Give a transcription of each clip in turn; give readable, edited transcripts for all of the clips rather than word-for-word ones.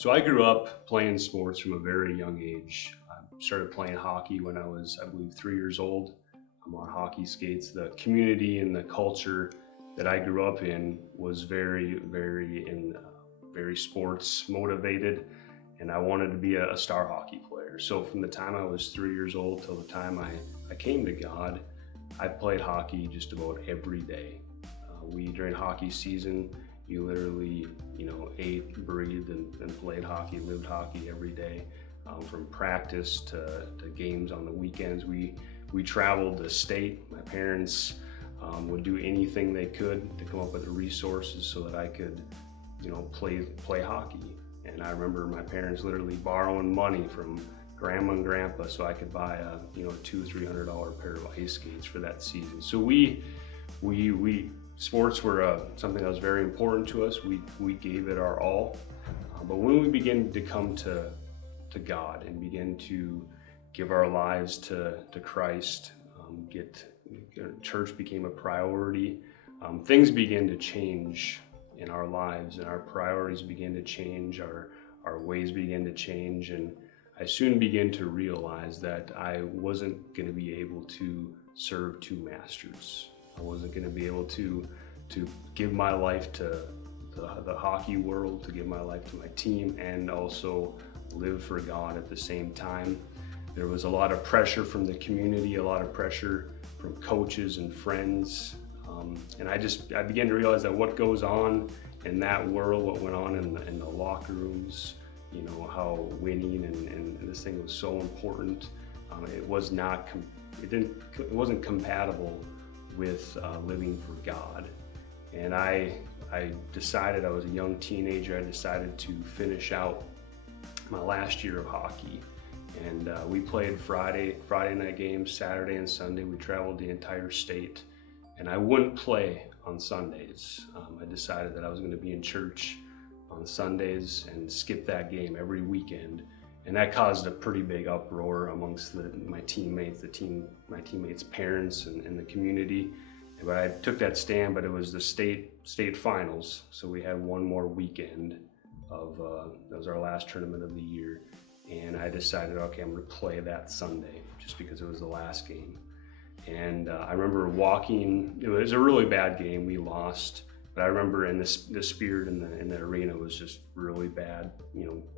So I grew up playing sports from a very young age. I started playing hockey when I was, I believe, 3 years old. I'm on hockey skates. The community and the culture that I grew up in was very sports motivated, and I wanted to be a star hockey player. So from the time I was 3 years old till the time I came to God, I played hockey just about every day. During hockey season, you literally, ate, breathed, and played hockey, lived hockey every day. From practice to games on the weekends, we traveled the state. My parents would do anything they could to come up with the resources so that I could, play hockey. And I remember my parents literally borrowing money from grandma and grandpa so I could buy a $200-300 pair of ice skates for that season. So we sports were something that was very important to us. We gave it our all. But when we began to come to God and begin to give our lives to Christ, church became a priority. Things began to change in our lives, and our priorities began to change. Our ways began to change, and I soon began to realize that I wasn't going to be able to serve two masters. I wasn't going to be able to give my life to the hockey world, to give my life to my team, and also live for God at the same time. There was a lot of pressure from the community, a lot of pressure from coaches and friends, and I began to realize that what goes on in that world, what went on in the locker rooms, how winning and this thing was so important. It wasn't compatible with living for God. And I decided, I was a young teenager, I decided to finish out my last year of hockey. And we played Friday night games, Saturday and Sunday. We traveled the entire state, and I wouldn't play on Sundays. I decided that I was going to be in church on Sundays and skip that game every weekend. And that caused a pretty big uproar amongst my teammates, my teammates' parents and the community. But I took that stand, but it was the state finals. So we had one more weekend that was our last tournament of the year. And I decided, okay, I'm gonna play that Sunday just because it was the last game. And I remember walking, it was a really bad game, we lost. But I remember in the spirit in the arena was just really bad.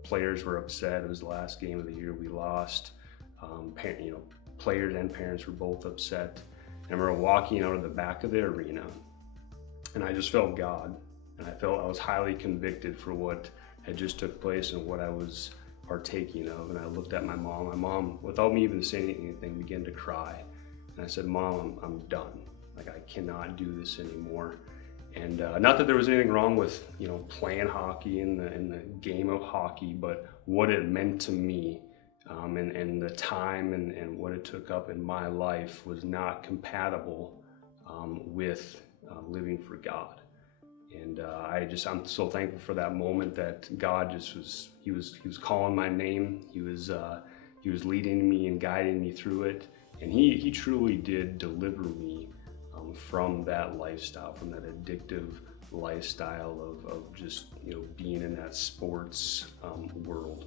Players were upset. It was the last game of the year. We lost. Players and parents were both upset. And I remember walking out of the back of the arena, and I just felt God, and I felt I was highly convicted for what had just took place and what I was partaking of. And I looked at my mom. My mom, without me even saying anything, began to cry. And I said, "Mom, I'm done. Like, I cannot do this anymore." And not that there was anything wrong with playing hockey in the game of hockey, but what it meant to me and the time and what it took up in my life was not compatible with living for God. And I'm so thankful for that moment that God he was calling my name. He was leading me and guiding me through it, and he truly did deliver me from that lifestyle, from that addictive lifestyle of just being in that sports world.